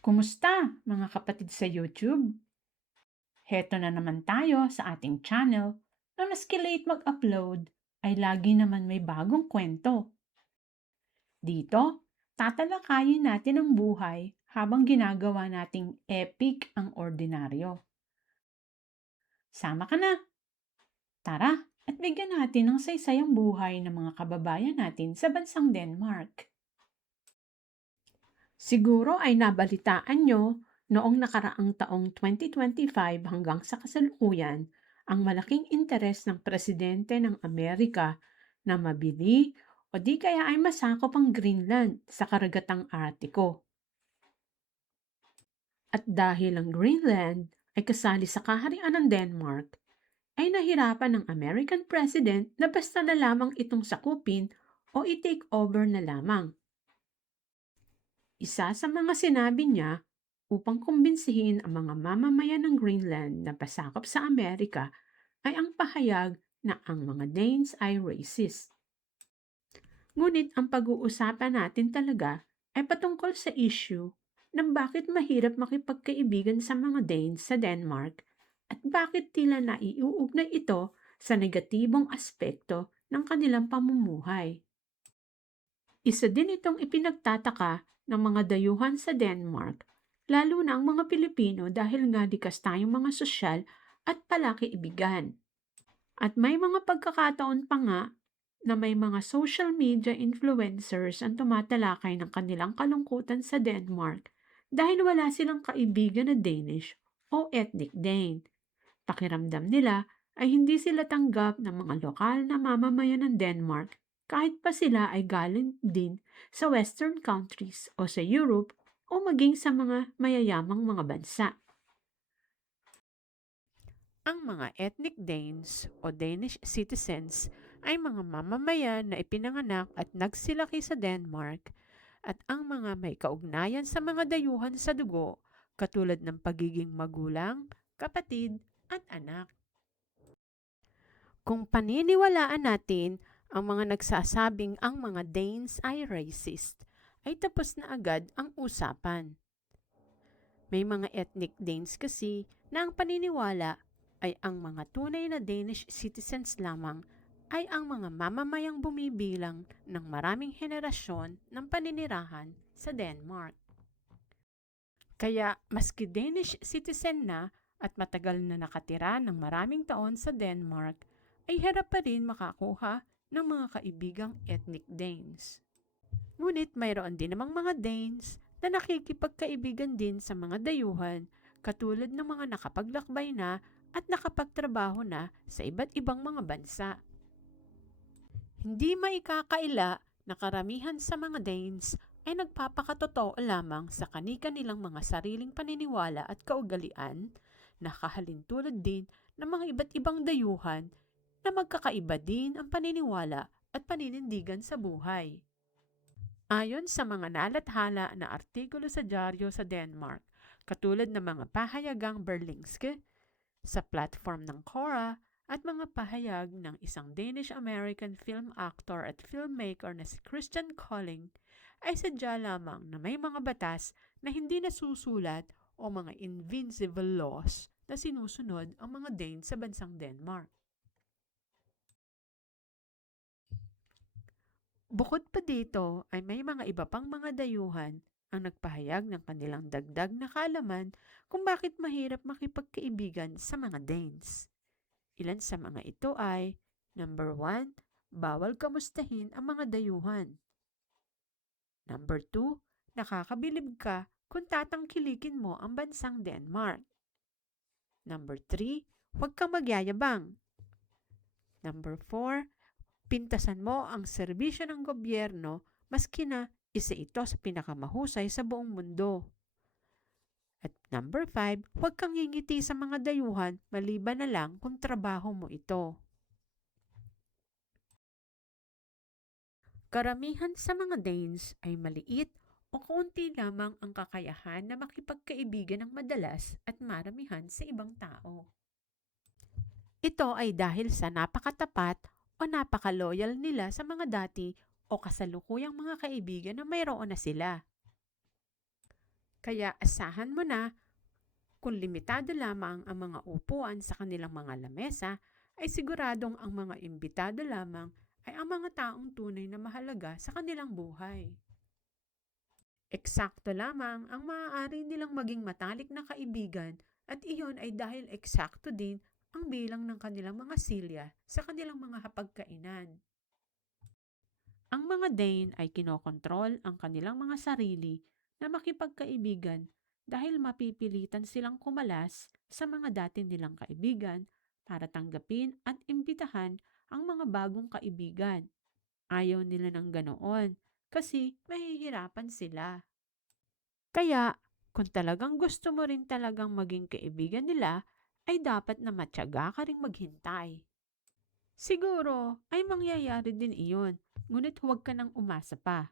Kumusta mga kapatid sa YouTube? Heto na naman tayo sa ating channel na maski late mag-upload ay lagi naman may bagong kwento. Dito, tatalakayin natin ang buhay habang ginagawa nating epic ang ordinaryo. Sama ka na! Tara at bigyan natin ng saysayang buhay ng mga kababayan natin sa bansang Denmark. Siguro ay nabalitaan nyo noong nakaraang taong 2025 hanggang sa kasalukuyan ang malaking interes ng presidente ng Amerika na mabili o di kaya ay masakop ang Greenland sa karagatang Artiko. At dahil ang Greenland ay kasali sa kaharian ng Denmark, ay nahirapan ng American President na basta na lamang itong sakupin o i-take over na lamang. Isa sa mga sinabi niya upang kumbinsihin ang mga mamamayan ng Greenland na pasakop sa Amerika ay ang pahayag na ang mga Danes ay racist. Ngunit ang pag-uusapan natin talaga ay patungkol sa issue ng bakit mahirap makipagkaibigan sa mga Danes sa Denmark at bakit tila naiuugnay ito sa negatibong aspekto ng kanilang pamumuhay. Isa din itong ipinagtataka ng mga dayuhan sa Denmark, lalo na ang mga Pilipino dahil nga likas tayong mga sosyal at palakiibigan. At may mga pagkakataon pa nga na may mga social media influencers ang tumatalakay ng kanilang kalungkutan sa Denmark dahil wala silang kaibigan na Danish o ethnic Dane. Pakiramdam nila ay hindi sila tanggap ng mga lokal na mamamayan ng Denmark kahit pa sila ay galing din sa Western countries o sa Europe o maging sa mga mayayamang mga bansa. Ang mga ethnic Danes o Danish citizens ay mga mamamayan na ipinanganak at nagsilaki sa Denmark at ang mga may kaugnayan sa mga dayuhan sa dugo katulad ng pagiging magulang, kapatid at anak. Kung paniniwalaan natin ang mga nagsasabing ang mga Danes ay racist, ay tapos na agad ang usapan. May mga ethnic Danes kasi na ang paniniwala ay ang mga tunay na Danish citizens lamang ay ang mga mamamayang bumibilang ng maraming henerasyon ng paninirahan sa Denmark. Kaya maski Danish citizen na at matagal na nakatira ng maraming taon sa Denmark, ay harap pa rin makakuha ng mga kaibigang ethnic Danes. Ngunit mayroon din namang mga Danes na nakikipagkaibigan din sa mga dayuhan katulad ng mga nakapaglakbay na at nakapagtrabaho na sa iba't ibang mga bansa. Hindi maikakaila na karamihan sa mga Danes ay nagpapakatotoo lamang sa kani-kanilang mga sariling paniniwala at kaugalian na kahalintulad din ng mga iba't ibang dayuhan na magkakaiba din ang paniniwala at paninindigan sa buhay. Ayon sa mga nalathala na artikulo sa dyaryo sa Denmark, katulad ng mga pahayagang Berlingske, sa platform ng Quora at mga pahayag ng isang Danish-American film actor at filmmaker na si Christian Colling, ay sadya lamang na may mga batas na hindi nasusulat o mga invincible laws na sinusunod ang mga Danes sa bansang Denmark. Bukod pa dito ay may mga iba pang mga dayuhan ang nagpahayag ng kanilang dagdag na kaalaman kung bakit mahirap makipagkaibigan sa mga Danes. Ilan sa mga ito ay, number 1, bawal kamustahin ang mga dayuhan. Number 2, nakakabilib ka kung tatangkilikin mo ang bansang Denmark. Number 3, huwag kang magyayabang. Number 4, pintasan mo ang serbisyo ng gobyerno maski na isa ito sa pinakamahusay sa buong mundo. At number 5, huwag kang ngingiti sa mga dayuhan maliban na lang kung trabaho mo ito. Karamihan sa mga Danes ay maliit o kaunti lamang ang kakayahan na makipagkaibigan ng madalas at maramihan sa ibang tao. Ito ay dahil sa napakatapat o napaka-loyal nila sa mga dati o kasalukuyang mga kaibigan na mayroon na sila. Kaya asahan mo na kung limitado lamang ang mga upuan sa kanilang mga lamesa, ay siguradong ang mga imbitado lamang ay ang mga taong tunay na mahalaga sa kanilang buhay. Eksakto lamang ang maaari nilang maging matalik na kaibigan at iyon ay dahil eksakto din ang bilang ng kanilang mga silya sa kanilang mga hapagkainan. Ang mga Dane ay kinokontrol ang kanilang mga sarili na makipagkaibigan dahil mapipilitan silang kumalas sa mga dati nilang kaibigan para tanggapin at imbitahan ang mga bagong kaibigan. Ayaw nila ng ganoon kasi mahihirapan sila. Kaya, kung talagang gusto mo rin talagang maging kaibigan nila, ay dapat na matyaga ka ring maghintay. Siguro ay mangyayari din iyon, ngunit huwag ka nang umasa pa.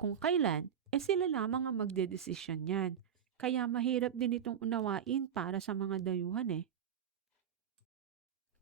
Kung kailan, sila lamang ang magdedesisyon yan. Kaya mahirap din itong unawain para sa mga dayuhan eh.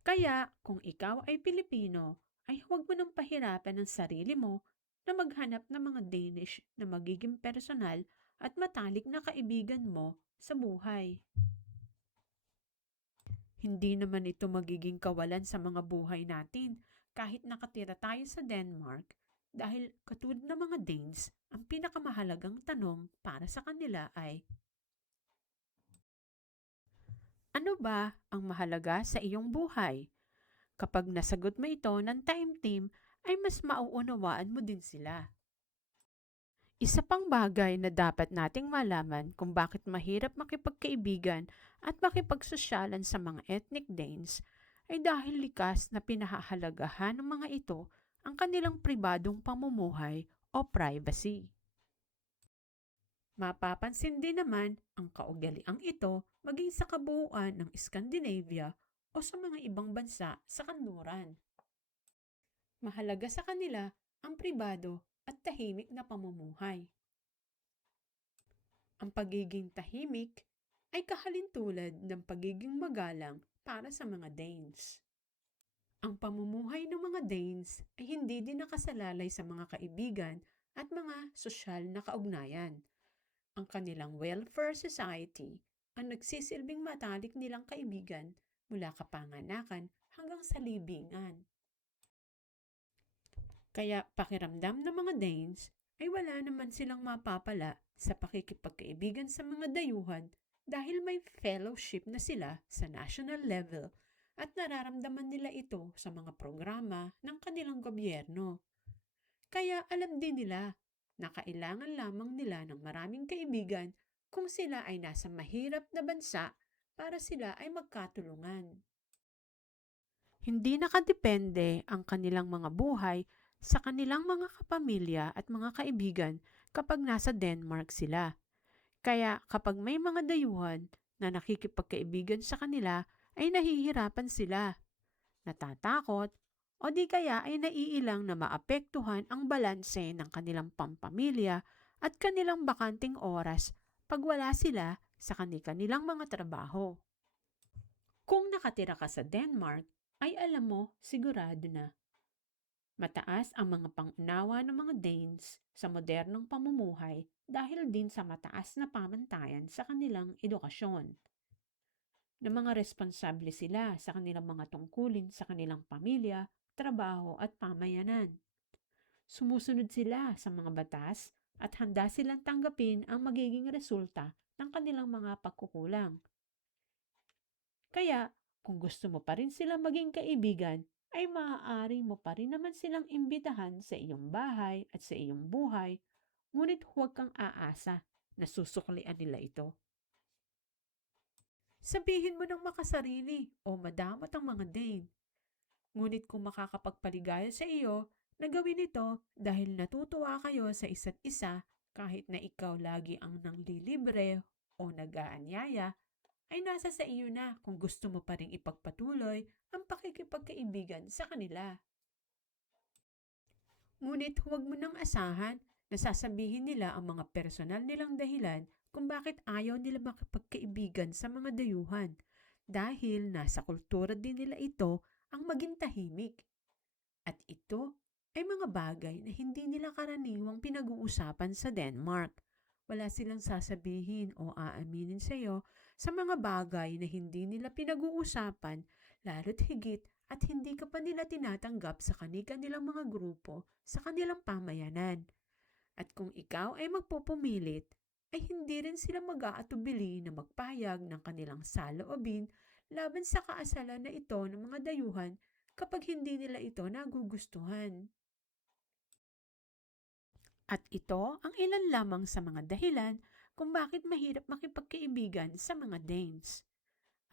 Kaya, kung ikaw ay Pilipino, ay huwag mo nang pahirapan ang sarili mo na maghanap ng mga Danish na magiging personal at matalik na kaibigan mo sa buhay. Hindi naman ito magiging kawalan sa mga buhay natin kahit nakatira tayo sa Denmark dahil katulad ng mga Danes, ang pinakamahalagang tanong para sa kanila ay, ano ba ang mahalaga sa iyong buhay? Kapag nasagot mo ito ng time-team, ay mas mauunawaan mo din sila. Isa pang bagay na dapat nating malaman kung bakit mahirap makipagkaibigan at makipagsosyalan sa mga ethnic Danes ay dahil likas na pinahahalagahan ng mga ito ang kanilang pribadong pamumuhay o privacy. Mapapansin din naman ang kaugaliang ito maging sa kabuuan ng Scandinavia o sa mga ibang bansa sa kanluran. Mahalaga sa kanila ang pribado at tahimik na pamumuhay. Ang pagiging tahimik ay kahalintulad ng pagiging magalang para sa mga Danes. Ang pamumuhay ng mga Danes ay hindi din nakasalalay sa mga kaibigan at mga sosyal na kaugnayan. Ang kanilang welfare society ang nagsisilbing matalik nilang kaibigan mula kapanganakan hanggang sa libingan. Kaya pakiramdam ng mga Danes ay wala naman silang mapapala sa pakikipagkaibigan sa mga dayuhan dahil may fellowship na sila sa national level at nararamdaman nila ito sa mga programa ng kanilang gobyerno. Kaya alam din nila na kailangan lamang nila ng maraming kaibigan kung sila ay nasa mahirap na bansa para sila ay magkatulungan. Hindi nakadepende ang kanilang mga buhay sa kanilang mga kapamilya at mga kaibigan kapag nasa Denmark sila. Kaya kapag may mga dayuhan na nakikipagkaibigan sa kanila ay nahihirapan sila, natatakot, o di kaya ay naiilang na maapektuhan ang balanse ng kanilang pampamilya at kanilang bakanting oras pag wala sila sa kanilang mga trabaho. Kung nakatira ka sa Denmark, ay alam mo sigurado na mataas ang mga pangunawa ng mga Danes sa modernong pamumuhay dahil din sa mataas na pamantayan sa kanilang edukasyon. Na mga responsable sila sa kanilang mga tungkulin sa kanilang pamilya, trabaho at pamayanan. Sumusunod sila sa mga batas at handa silang tanggapin ang magiging resulta ng kanilang mga pagkukulang. Kaya, kung gusto mo pa rin silang maging kaibigan, ay maaari mo pa rin naman silang imbitahan sa iyong bahay at sa iyong buhay, ngunit huwag kang aasa na susuklian nila ito. Sabihin mo ng makasarili o madamot ang mga Dane. Ngunit kung makakapagpaligaya sa iyo, na gawin ito dahil natutuwa kayo sa isa't isa kahit na ikaw lagi ang nanglilibre o nag-aanyaya, ay nasa sa iyo na kung gusto mo pa ring ipagpatuloy ang pakikipagkaibigan sa kanila. Ngunit huwag mo nang asahan na sasabihin nila ang mga personal nilang dahilan kung bakit ayaw nila makipagkaibigan sa mga dayuhan dahil nasa kultura din nila ito ang maging tahimik. At ito ay mga bagay na hindi nila karaniwang pinag-uusapan sa Denmark. Wala silang sasabihin o aaminin sa iyo sa mga bagay na hindi nila pinag-uusapan, lalo't higit at hindi ka pa nila tinatanggap sa kanilang mga grupo sa kanilang pamayanan. At kung ikaw ay magpupumilit, ay hindi rin sila mag-aatubili na magpahayag ng kanilang saloobin laban sa kaasalan na ito ng mga dayuhan kapag hindi nila ito nagugustuhan. At ito ang ilan lamang sa mga dahilan kung bakit mahirap makipagkaibigan sa mga Danes.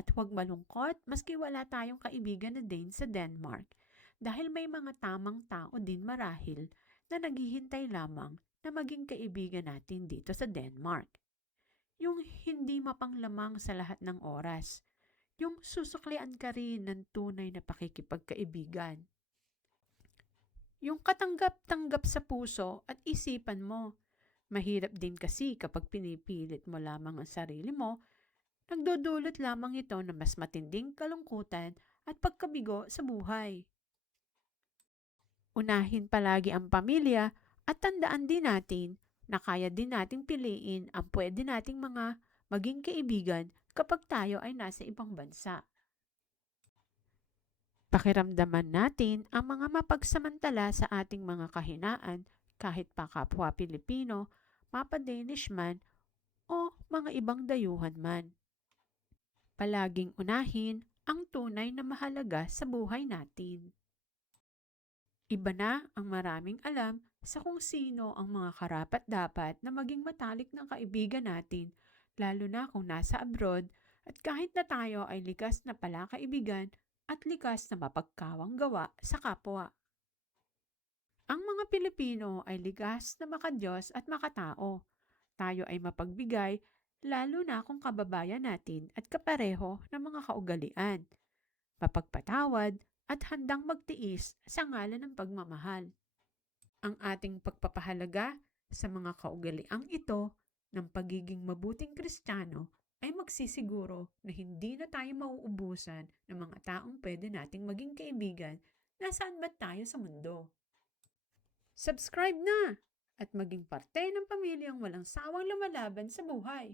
At huwag malungkot maski wala tayong kaibigan na Dane sa Denmark dahil may mga tamang tao din marahil na naghihintay lamang na maging kaibigan natin dito sa Denmark. Yung hindi mapanglamang sa lahat ng oras. Yung susuklian ka rin ng tunay na pakikipagkaibigan. Yung katanggap-tanggap sa puso at isipan mo. Mahirap din kasi kapag pinipilit mo lamang ang sarili mo, nagdudulot lamang ito ng mas matinding kalungkutan at pagkabigo sa buhay. Unahin palagi ang pamilya at tandaan din natin na kaya din nating piliin ang pwede nating mga maging kaibigan kapag tayo ay nasa ibang bansa. Pakiramdaman natin ang mga mapagsamantala sa ating mga kahinaan kahit pa kapwa Pilipino, mapa-Danish man o mga ibang dayuhan man. Palaging unahin ang tunay na mahalaga sa buhay natin. Iba na ang maraming alam sa kung sino ang mga karapat-dapat na maging matalik ng kaibigan natin, lalo na kung nasa abroad at kahit na tayo ay likas na palakaibigan at likas na mapagkawang gawa sa kapwa. Ang mga Pilipino ay likas na makadiyos at makatao. Tayo ay mapagbigay, lalo na kung kababayan natin at kapareho ng mga kaugalian, mapagpatawad at handang magtiis sa ngalan ng pagmamahal. Ang ating pagpapahalaga sa mga kaugaliang ito ng pagiging mabuting Kristiyano ay magsisiguro na hindi na tayo mauubusan ng mga taong pwede nating maging kaibigan nasaan ba tayo sa mundo. Subscribe na at maging parte ng pamilyang walang sawang lumalaban sa buhay.